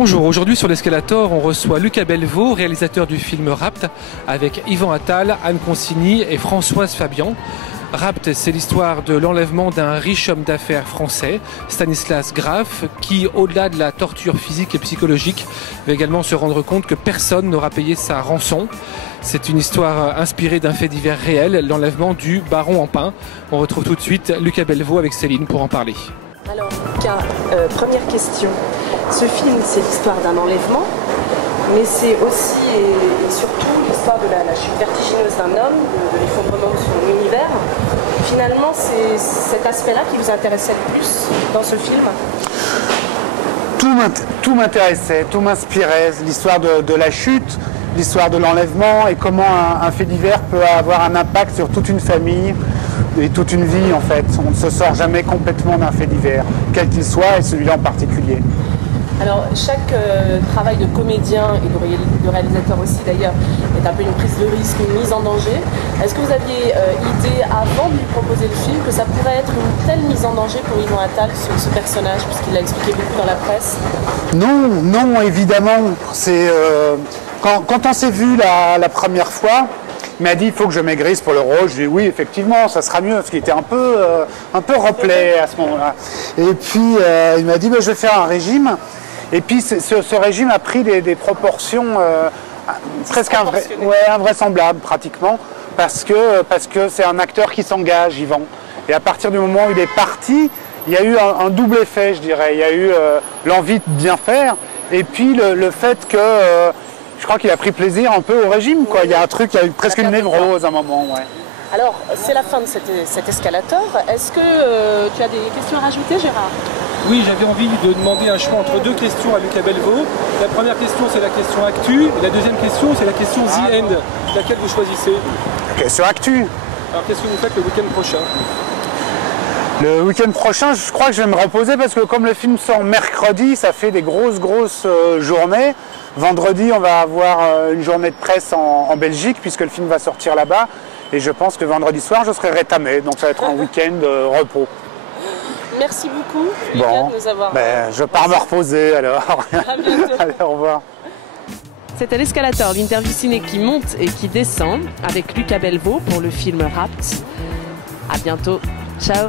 Bonjour, aujourd'hui sur l'Escalator, on reçoit Luca Belvaux, réalisateur du film Rapt, avec Yvan Attal, Anne Consigny et Françoise Fabian. Rapt, c'est l'histoire de l'enlèvement d'un riche homme d'affaires français, Stanislas Graff, qui, au-delà de la torture physique et psychologique, va également se rendre compte que personne n'aura payé sa rançon. C'est une histoire inspirée d'un fait divers réel, l'enlèvement du baron Empin. On retrouve tout de suite Luca Belvaux avec Céline pour en parler. Alors, Luca, première question. Ce film, c'est l'histoire d'un enlèvement, mais c'est aussi et surtout l'histoire de la chute vertigineuse d'un homme, de l'effondrement de son univers. Finalement, c'est cet aspect-là qui vous intéressait le plus dans ce film? Tout m'intéressait, tout m'inspirait. L'histoire de la chute, l'histoire de l'enlèvement et comment un fait divers peut avoir un impact sur toute une famille et toute une vie en fait. On ne se sort jamais complètement d'un fait divers, quel qu'il soit, et celui-là en particulier. Alors, chaque travail de comédien et de réalisateur aussi d'ailleurs est un peu une prise de risque, une mise en danger. Est-ce que vous aviez idée avant de lui proposer le film que ça pourrait être une telle mise en danger pour Yvan Attal, ce personnage, puisqu'il l'a expliqué beaucoup dans la presse? Non, évidemment. C'est quand on s'est vu la première fois, il m'a dit il faut que je maigrisse pour le rôle. Je lui ai dit oui, effectivement, ça sera mieux, parce qu'il était un peu replet à ce moment-là. Et puis il m'a dit je vais faire un régime. Et puis ce régime a pris des proportions presque invraisemblables pratiquement, parce que c'est un acteur qui s'engage, Yvan. Et à partir du moment où il est parti, il y a eu un double effet, je dirais. Il y a eu l'envie de bien faire, et puis le fait que je crois qu'il a pris plaisir un peu au régime, quoi. Il y a un truc, il y a eu presque une névrose à un moment, ouais. Alors, c'est la fin de cet escalator. Est-ce que tu as des questions à rajouter, Gérard? Oui, j'avais envie de demander un choix entre deux questions à Luca Belvaux. La première question, c'est la question actu, et la deuxième question, c'est la question The End. Laquelle vous choisissez? La question actu. Alors, qu'est-ce que vous faites le week-end prochain? Le week-end prochain, je crois que je vais me reposer parce que comme le film sort mercredi, ça fait des grosses journées. Vendredi, on va avoir une journée de presse en Belgique puisque le film va sortir là-bas. Et je pense que vendredi soir, je serai rétamé. Donc ça va être un week-end repos. Merci beaucoup, Lucas, bon, de nous avoir... je pars me reposer alors. À bientôt. Allez, au revoir. C'était l'Escalator, l'interview ciné qui monte et qui descend avec Luca Belvaux pour le film Rapt. À bientôt. Ciao.